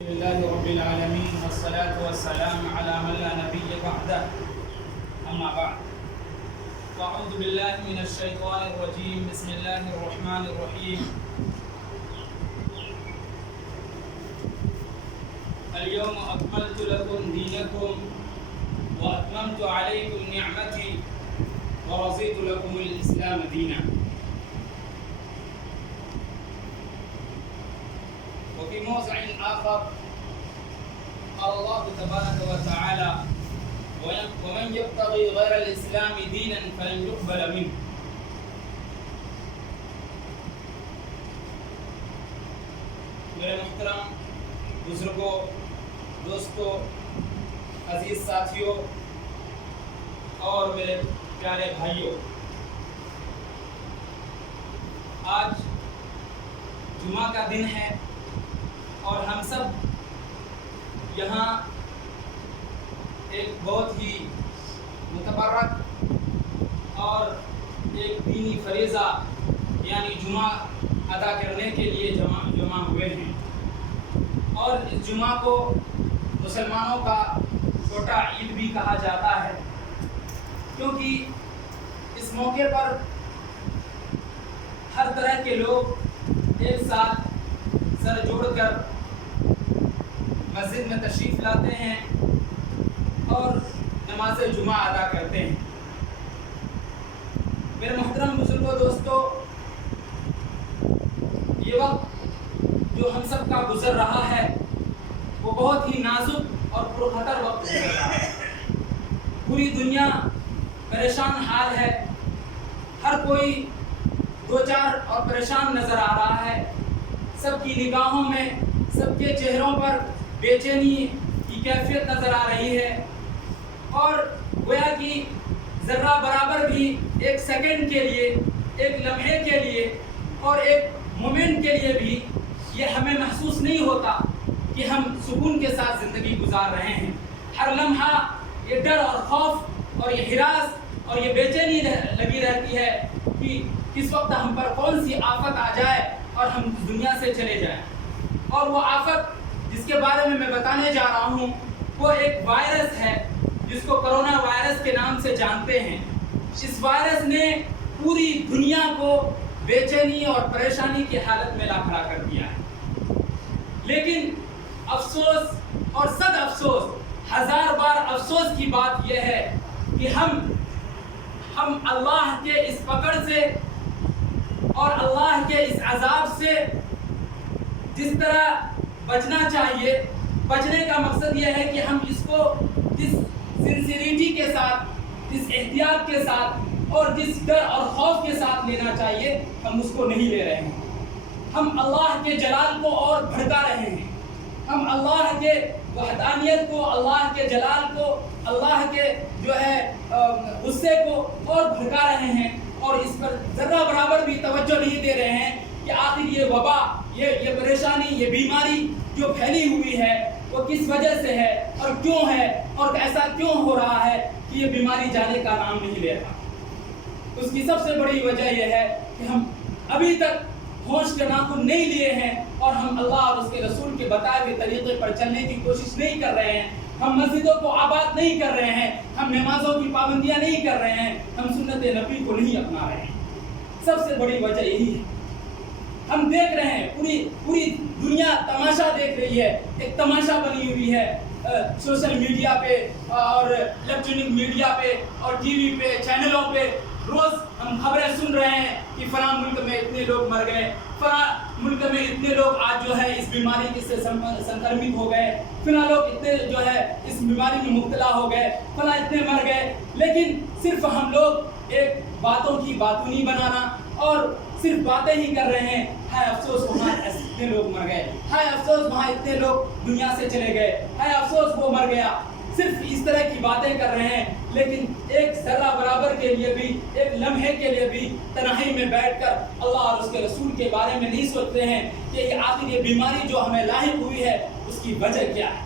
لله رب العالمين والصلاة والسلام على من لا نبي بعده أما بعد فأعوذ بالله من الشيطان الرجيم بسم الله الرحمن الرحيم اليوم أكملت لكم دينكم وأتممت عليكم نعمتي ورضيت لكم الإسلام دينا. وفي موضع آخر قال الله تبارك وتعالى ومن يبتغي غير الإسلام دينا فلن يقبل منه. میرے محترم بزرگوں، دوستوں، عزیز ساتھیوں اور میرے پیارے بھائیوں، آج جمعہ کا دن ہے اور ہم سب یہاں ایک بہت ہی متبرک اور ایک دینی فریضہ یعنی جمعہ ادا کرنے کے لیے جمع ہوئے ہیں، اور اس جمعہ کو مسلمانوں کا چھوٹا عید بھی کہا جاتا ہے، کیونکہ اس موقع پر ہر طرح کے لوگ ایک ساتھ سر جوڑ کر مسجد میں تشریف لاتے ہیں اور نماز جمعہ ادا کرتے ہیں۔ میرے محترم بزرگوں، دوستوں، یہ وقت جو ہم سب کا گزر رہا ہے وہ بہت ہی نازک اور پرخطر وقت گزر رہا ہے۔ پوری دنیا پریشان حال ہے، ہر کوئی دو چار اور پریشان نظر آ رہا ہے، سب کی نگاہوں میں، سب کے چہروں پر بے چینی کی کیفیت نظر آ رہی ہے، اور گویا کہ ذرہ برابر بھی ایک سیکنڈ کے لیے، ایک لمحے کے لیے اور ایک مومنٹ کے لیے بھی یہ ہمیں محسوس نہیں ہوتا کہ ہم سکون کے ساتھ زندگی گزار رہے ہیں۔ ہر لمحہ یہ ڈر اور خوف اور یہ ہراس اور یہ بے چینی لگی رہتی ہے کہ کس وقت ہم پر کون سی آفت آ جائے اور ہم دنیا سے چلے جائیں۔ اور وہ آفت جس کے بارے میں بتانے جا رہا ہوں وہ ایک وائرس ہے جس کو کرونا وائرس کے نام سے جانتے ہیں۔ اس وائرس نے پوری دنیا کو بے چینی اور پریشانی کی حالت میں لا کھڑا کر دیا ہے، لیکن افسوس اور صد افسوس، ہزار بار افسوس کی بات یہ ہے کہ ہم اللہ کے اس پکڑ سے اور اللہ کے اس عذاب سے جس طرح بچنا چاہیے، بچنے کا مقصد یہ ہے کہ ہم اس کو جس سنسیریٹی کے ساتھ، جس احتیاط کے ساتھ اور جس ڈر اور خوف کے ساتھ لینا چاہیے ہم اس کو نہیں لے رہے ہیں۔ ہم اللہ کے جلال کو اور بھڑکا رہے ہیں، ہم اللہ کے وحدانیت کو، اللہ کے جلال کو، اللہ کے جو ہے غصے کو اور بھڑکا رہے ہیں، اور اس پر ذرہ برابر بھی توجہ نہیں دے رہے ہیں کہ آخر یہ وبا، یہ پریشانی، یہ بیماری جو پھیلی ہوئی ہے وہ کس وجہ سے ہے اور کیوں ہے، اور ایسا کیوں ہو رہا ہے کہ یہ بیماری جانے کا نام نہیں لے رہا۔ اس کی سب سے بڑی وجہ یہ ہے کہ ہم ابھی تک ہوش کے ناخن نہیں لیے ہیں، اور ہم اللہ اور اس کے رسول کے بتائے ہوئے طریقے پر چلنے کی کوشش نہیں کر رہے ہیں۔ ہم مسجدوں کو آباد نہیں کر رہے ہیں، ہم نمازوں کی پابندیاں نہیں کر رہے ہیں، ہم سنت نبی کو نہیں اپنا رہے ہیں۔ سب سے بڑی وجہ یہی ہے۔ ہم دیکھ رہے ہیں پوری دنیا تماشا دیکھ رہی ہے، ایک تماشا بنی ہوئی ہے سوشل میڈیا پہ اور الیکٹرانک میڈیا پہ اور ٹی وی پہ، چینلوں پہ۔ روز ہم خبریں سن رہے ہیں کہ فلاں ملک میں اتنے لوگ مر گئے، فلاں ملک میں اتنے لوگ آج جو ہے اس بیماری سے سنکرمت ہو گئے، فلاں لوگ اتنے جو ہے اس بیماری میں مبتلا ہو گئے، فلاں اتنے مر گئے۔ لیکن صرف ہم لوگ ایک باتوں کی باتونی بنانا اور صرف باتیں ہی کر رہے ہیں، ہائے افسوس وہاں اتنے لوگ مر گئے، ہائے افسوس وہاں اتنے لوگ دنیا سے چلے گئے، ہائے افسوس وہ مر گیا۔ صرف اس طرح کی باتیں کر رہے ہیں، لیکن ایک ذرہ برابر کے لیے بھی، ایک لمحے کے لیے بھی تنہائی میں بیٹھ کر اللہ اور اس کے رسول کے بارے میں نہیں سوچتے ہیں کہ یہ آخر یہ بیماری جو ہمیں لاحق ہوئی ہے اس کی وجہ کیا ہے،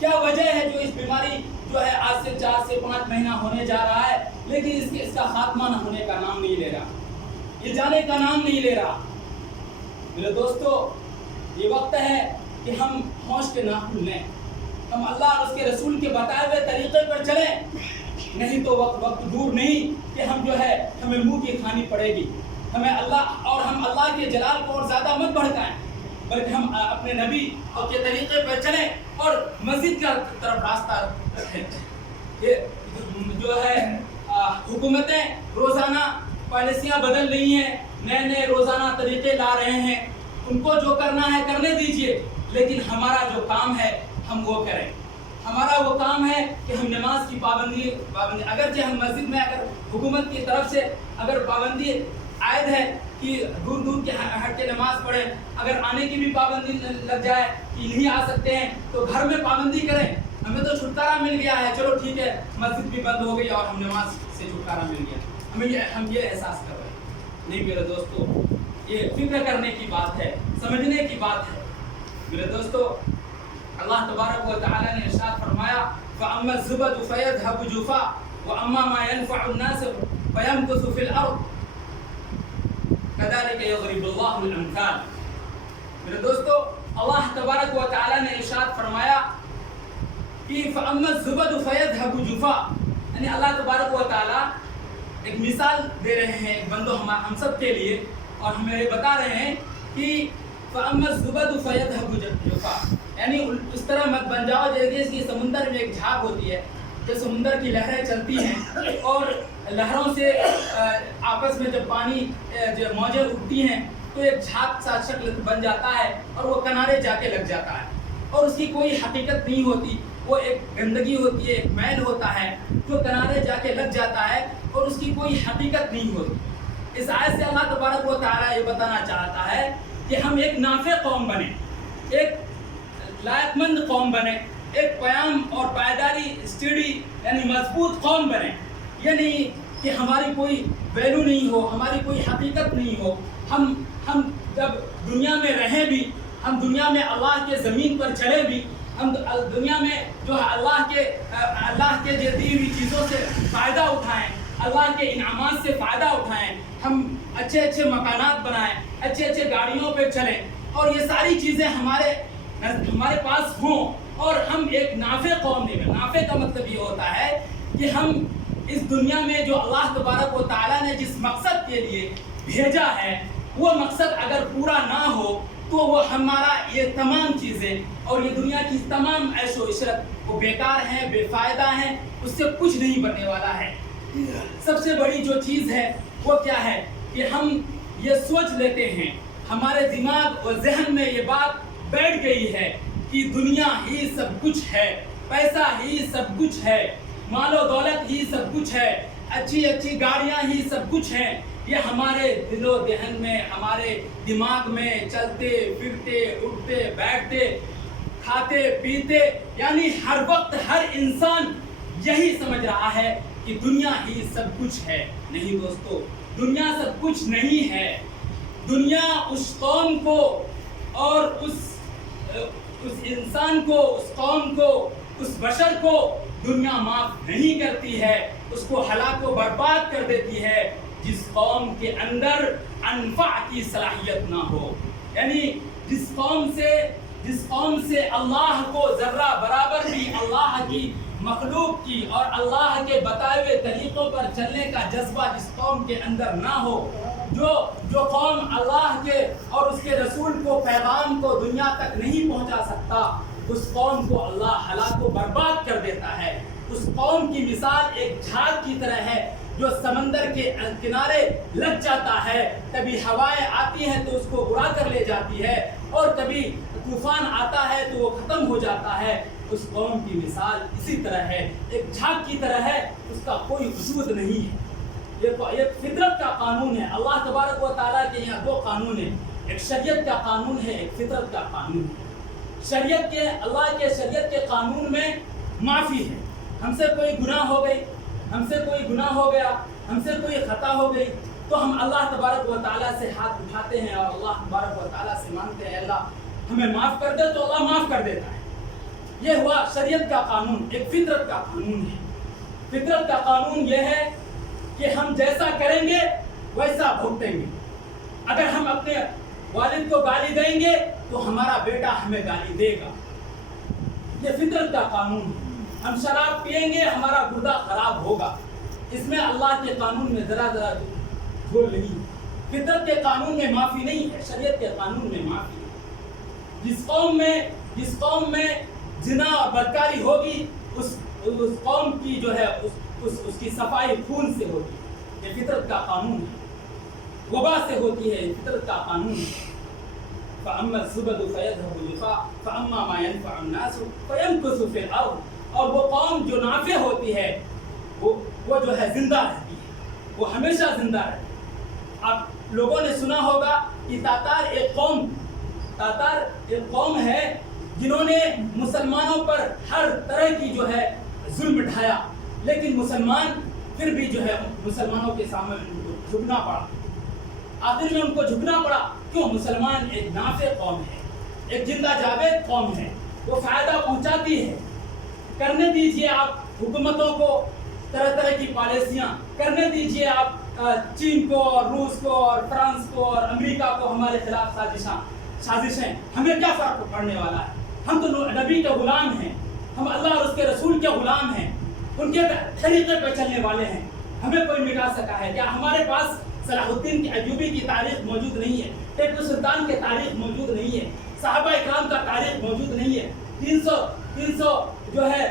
کیا وجہ ہے جو اس بیماری جو ہے آج سے 4 سے 5 مہینہ ہونے جا رہا ہے، لیکن اس کا خاتمہ نہ ہونے کا نام نہیں لے رہا، یہ جانے کا نام نہیں لے رہا۔ میرے دوستو، یہ وقت ہے کہ ہم ہوش کے ناخن لیں, ہم اللہ اور اس کے رسول کے بتائے ہوئے طریقے پر چلیں, نہیں تو وقت دور نہیں کہ ہم جو ہے ہمیں منہ کی کھانی پڑے گی. ہمیں ہم اللہ کے جلال کو اور زیادہ مت بھڑکائیں, بلکہ ہم اپنے نبی کے طریقے پر چلیں اور مسجد کی طرف راستہ رکھیں. یہ جو ہے حکومتیں روزانہ پالیسیاں بدل رہی ہیں, نئے روزانہ طریقے لا رہے ہیں, ان کو جو کرنا ہے کرنے دیجئے, لیکن ہمارا جو کام ہے ہم وہ کریں. ہمارا وہ کام ہے کہ ہم نماز کی پابندی اگرچہ ہم مسجد میں اگر حکومت کی طرف سے اگر پابندی عائد ہے کہ دور کے ہٹ کے نماز پڑھیں, اگر آنے کی بھی پابندی لگ جائے کہ نہیں آ سکتے ہیں تو گھر میں پابندی کریں. ہمیں تو چھٹکارا مل گیا ہے, چلو ٹھیک ہے مسجد بھی بند ہو گئی اور ہم نماز سے چھٹکارا مل گیا, ہم یہ احساس کر رہے ہیں. نہیں میرے دوستو, یہ فکر کرنے کی بات ہے, سمجھنے کی بات ہے. میرے دوستو, اللہ تبارک و تعالی نے ارشاد فرمایا فَأَمَّا الزُّبَدُ فَيَذْهَبُ جُفَاءً وَأَمَّا مَا يَنْفَعُ النَّاسَ فَيَمْكُثُ فِي الْأَرْضِ كَذَلِكَ يَضْرِبُ اللَّهُ الْأَمْثَالَ. میرے دوستو, اللہ تبارک و تعالی نے ارشاد فرمایا کہ فَأَمَّا الزُّبَدُ فَيَذْهَبُ جُفَاءً, یعنی اللہ تبارک و تعالی ایک مثال دے رہے ہیں ایک بندو ہم سب کے لیے, اور ہمیں یہ بتا رہے ہیں کہ فَأَمَّا الزُّبَدُ فَيَذْهَبُ جُفَاءً, یعنی اس طرح مت بن جاؤ جیسے کہ سمندر میں ایک جھاگ ہوتی ہے, جو سمندر کی لہریں چلتی ہیں اور لہروں سے آپس میں جب پانی جو موجیں اٹھتی ہیں تو ایک جھاگ سا شکل بن جاتا ہے اور وہ کنارے جا کے لگ جاتا ہے, اور اس کی کوئی حقیقت نہیں ہوتی, وہ ایک گندگی ہوتی ہے, ایک میل ہوتا ہے جو کنارے جا کے لگ جاتا ہے اور اس کی کوئی حقیقت نہیں ہوتی. اس آیت سے اللہ تبارک و تعالیٰ یہ بتانا چاہتا ہے کہ ہم ایک نافع قوم بنیں, ایک لائق مند قوم بنیں, ایک قیام اور پائیداری اسٹڈی یعنی مضبوط قوم بنیں. یہ نہیں کہ ہماری کوئی ویلو نہیں ہو, ہماری کوئی حقیقت نہیں ہو. ہم جب دنیا میں رہیں بھی, ہم دنیا میں اللہ کے زمین پر چلے بھی, ہم دنیا میں جو ہے اللہ کے جو دی ہوئی چیزوں سے فائدہ اٹھائیں, اللہ کے انعامات سے فائدہ اٹھائیں, ہم اچھے مکانات بنائیں, اچھے گاڑیوں پہ چلیں, اور یہ ساری چیزیں ہمارے پاس ہوں, اور ہم ایک نافع قوم نہیں. نافع کا مطلب یہ ہوتا ہے کہ ہم اس دنیا میں جو اللہ تبارک و تعالیٰ نے جس مقصد کے لیے بھیجا ہے وہ مقصد اگر پورا نہ ہو تو وہ ہمارا یہ تمام چیزیں اور یہ دنیا کی تمام عیش و عشرت وہ بیکار ہیں, بے فائدہ ہیں, اس سے کچھ نہیں بننے والا ہے. سب سے بڑی جو چیز ہے وہ کیا ہے کہ ہم یہ سوچ لیتے ہیں, ہمارے دماغ اور ذہن میں یہ بات بیٹھ گئی ہے کہ دنیا ہی سب کچھ ہے, پیسہ ہی سب کچھ ہے, مال و دولت ہی سب کچھ ہے, اچھی گاڑیاں ہی سب کچھ ہیں. یہ ہمارے دل و ذہن میں, ہمارے دماغ میں چلتے پھرتے, اٹھتے بیٹھتے, کھاتے پیتے, یعنی ہر وقت ہر انسان یہی سمجھ رہا ہے کہ دنیا ہی سب کچھ ہے. نہیں دوستو, دنیا سب کچھ نہیں ہے. دنیا اس قوم کو اور اس انسان کو, اس قوم کو, اس بشر کو دنیا معاف نہیں کرتی ہے, اس کو ہلاک و برباد کر دیتی ہے جس قوم کے اندر انفع کی صلاحیت نہ ہو. یعنی جس قوم سے اللہ کو ذرہ برابر بھی اللہ کی مخلوق کی اور اللہ کے بتائے ہوئے طریقوں پر چلنے کا جذبہ جس قوم کے اندر نہ ہو, جو قوم اللہ کے اور اس کے رسول کو پیغام کو دنیا تک نہیں پہنچا سکتا, اس قوم کو اللہ ہلاک و برباد کر دیتا ہے. اس قوم کی مثال ایک جھاگ کی طرح ہے جو سمندر کے کنارے لگ جاتا ہے, کبھی ہوائیں آتی ہیں تو اس کو اڑا کر لے جاتی ہے, اور کبھی طوفان آتا ہے تو وہ ختم ہو جاتا ہے. اس قوم کی مثال اسی طرح ہے, ایک جھاگ کی طرح ہے, اس کا کوئی وجود نہیں ہے. یہ فطرت کا قانون ہے. اللہ تبارک و تعالیٰ کے یہاں دو قانون ہیں, ایک شریعت کا قانون ہے, ایک فطرت کا قانون ہے. اللہ کے شریعت کے قانون میں معافی ہے. ہم سے کوئی گناہ ہو گئی, ہم سے کوئی گناہ ہو گیا, ہم سے کوئی خطا ہو گئی تو ہم اللہ تبارک و تعالیٰ سے ہاتھ اٹھاتے ہیں اور اللہ تبارک و تعالیٰ سے مانگتے ہیں اللہ ہمیں معاف کر دے, تو اللہ معاف کر دیتا ہے. یہ ہوا شریعت کا قانون. ایک فطرت کا قانون ہے. فطرت کا قانون یہ ہے کہ ہم جیسا کریں گے ویسا بھگتیں گے. اگر ہم اپنے والد کو گالی دیں گے تو ہمارا بیٹا ہمیں گالی دے گا. یہ فطرت کا قانون ہے. ہم شراب پئیں گے ہمارا گردہ خراب ہوگا. اس میں اللہ کے قانون میں ذرا جھول نہیں ہے. فطرت کے قانون میں معافی نہیں ہے, شریعت کے قانون میں معافی ہے. جس قوم میں زنا اور بدکاری ہوگی اس قوم کی جو ہے اس کی صفائی خون سے ہوگی. یہ فطرت کا قانون ہے. وبا سے ہوتی ہے, یہ فطرت کا قانون ہے. فَأَمَّا الزُّبَدُ فَيَذْهَبُ جُفَاءً فَأَمَّا مَا يَنفَعُ النَّاسُ فَيَمْكُثُ فِي الْأَرْضِ. اور وہ قوم جو نافع ہوتی ہے وہ جو ہے زندہ رہتی ہے, وہ ہمیشہ زندہ رہتی ہے. آپ لوگوں نے سنا ہوگا کہ تاتار ایک قوم ہے جنہوں نے مسلمانوں پر ہر طرح کی جو ہے ظلم ڈھایا, لیکن مسلمان پھر بھی جو ہے مسلمانوں کے سامنے ان کو جھکنا پڑا. آخر میں ان کو جھکنا پڑا. کیوں؟ مسلمان ایک نافع قوم ہے, ایک زندہ جاوید قوم ہے, وہ فائدہ پہنچاتی ہے. کرنے دیجئے آپ حکومتوں کو طرح طرح کی پالیسیاں, کرنے دیجئے آپ چین کو اور روس کو اور فرانس کو اور امریکہ کو ہمارے خلاف سازشیں. ہمیں کیا فرق پڑنے والا ہے؟ ہم تو نبی کے غلام ہیں, ہم اللہ اور اس کے رسول کے غلام ہیں, ان کے طریقے پہ چلنے والے ہیں. ہمیں کوئی مٹا سکا ہے کیا؟ ہمارے پاس صلاح الدین کی ایوبی کی تاریخ موجود نہیں ہے, ٹیپو سلطان کے تاریخ موجود نہیں ہے, صحابہ اکرام کا تاریخ موجود نہیں ہے. 300 جو ہے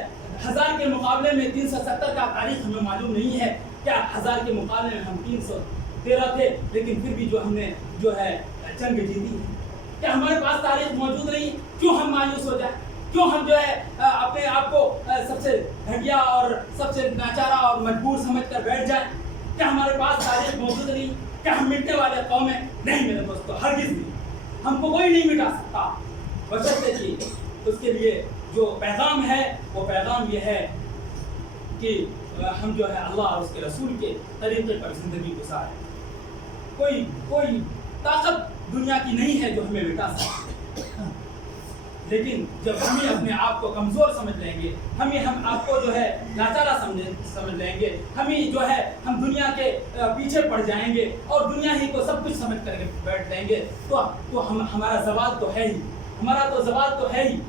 1000 کے مقابلے میں 370 کا تاریخ ہمیں معلوم نہیں ہے. کیا 1000 کے مقابلے میں ہم 313 تھے, لیکن پھر بھی جو ہم نے جو ہے جنگ جیتی ہے. کیا ہمارے پاس تاریخ موجود نہیں؟ کیوں ہم مایوس ہو جائیں؟ کیوں ہم جو ہے اپنے آپ کو سب سے گھٹیا اور سب سے ناچارا اور مجبور سمجھ کر بیٹھ جائیں؟ کیا ہمارے پاس تاریخ موجود نہیں؟ کیا ہم مٹنے والے قوم ہیں؟ نہیں میرے دوستو, ہرگز نہیں. ہم کو کوئی نہیں مٹا سکتا, بشرطے کہ اس کے لیے جو پیغام ہے وہ پیغام یہ ہے کہ ہم جو ہے اللہ اور اس کے رسول کے طریقے پر زندگی گزاریں. کوئی طاقت دنیا کی نہیں ہے جو ہمیں مٹا سکے. لیکن جب ہم ہی اپنے آپ کو کمزور سمجھ لیں گے, ہم آپ کو جو ہے لاچارا سمجھ لیں گے, ہم دنیا کے پیچھے پڑ جائیں گے اور دنیا ہی کو سب کچھ سمجھ کر کے بیٹھ لیں گے, تو ہمارا زوال تو ہے ہی.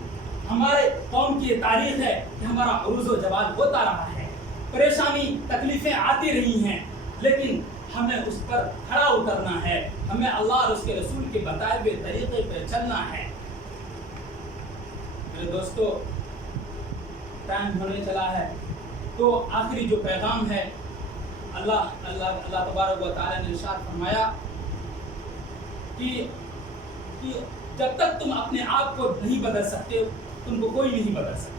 ہمارے قوم کی تاریخ ہے کہ ہمارا عروج و جوال ہوتا رہا ہے. پریشانی تکلیفیں آتی رہی ہیں, لیکن ہمیں اس پر کھڑا اترنا ہے. ہمیں اللہ اور اس کے رسول کے بتائے ہوئے طریقے پہ چلنا ہے. میرے دوستو, ٹائم ہونے چلا ہے, تو آخری جو پیغام ہے, اللہ تبارک و تعالی نے ارشاد فرمایا کہ جب تک تم اپنے آپ کو نہیں بدل سکتے تم کو کوئی نہیں بدل سکتا.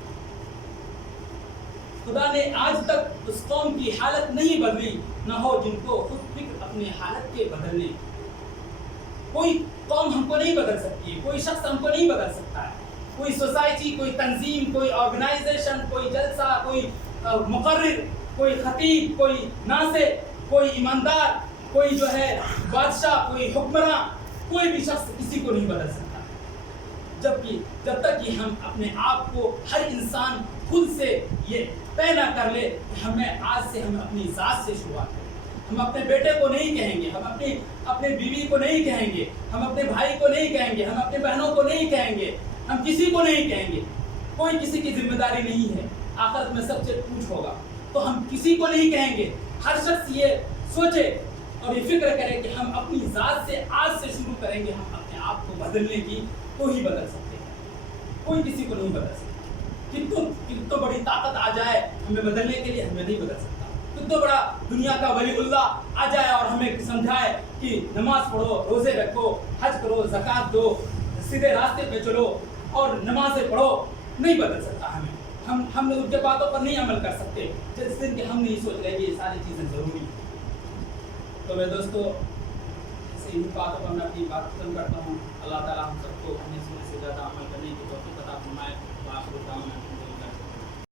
خدا نے آج تک اس قوم کی حالت نہیں بدلی نہ ہو جن کو خود فکر اپنی حالت کے بدلنے. کوئی قوم ہم کو نہیں بدل سکتی ہے, کوئی شخص ہم کو نہیں بدل سکتا ہے. کوئی سوسائٹی, کوئی تنظیم, کوئی آرگنائزیشن, کوئی جلسہ, کوئی مقرر, کوئی خطیب, کوئی ناصح, کوئی ایماندار, کوئی جو ہے بادشاہ, کوئی حکمراں, کوئی بھی شخص کسی کو نہیں بدل سکتا. جب تک کہ ہم اپنے آپ کو, ہر انسان خود سے یہ طے نہ کر لے کہ آج سے ہم اپنی ذات سے شروعات کریں. ہم اپنے بیٹے کو نہیں کہیں گے, ہم اپنے بیوی کو نہیں کہیں گے, ہم اپنے بھائی کو نہیں کہیں گے, ہم اپنے بہنوں کو نہیں کہیں گے, ہم کسی کو نہیں کہیں گے. کوئی کسی کی ذمہ داری نہیں ہے, آخرت میں سب سے پوچھ ہوگا, تو ہم کسی کو نہیں کہیں گے. ہر شخص یہ سوچے اور یہ فکر کرے کہ ہم اپنی ذات سے آج سے شروع کریں گے. ہم اپنے آپ کو بدلنے کی تو ہی بدل سکتے ہیں, کوئی کسی کو نہیں بدل سکتا. کتنا بڑی طاقت آ جائے ہمیں بدلنے کے لیے, ہمیں نہیں بدل سکتا. کتنا بڑا دنیا کا ولی اللہ آ جائے اور ہمیں سمجھائے کہ نماز پڑھو, روزے رکھو, حج کرو, زکوٰۃ دو, سیدھے راستے پہ چلو اور نمازیں پڑھو, نہیں بدل سکتا ہمیں. ہم ان کے باتوں پر نہیں عمل کر سکتے جس دن کہ ہم نہیں سوچ رہے کہ یہ ساری چیزیں ضروری ہیں. تو میں دوستو ان باتوں پر میں اپنی بات ختم کرتا ہوں. اللہ تعالیٰ ہم سب کو اپنے سے زیادہ عمل کرنے کی توفیق عطا فرمائے.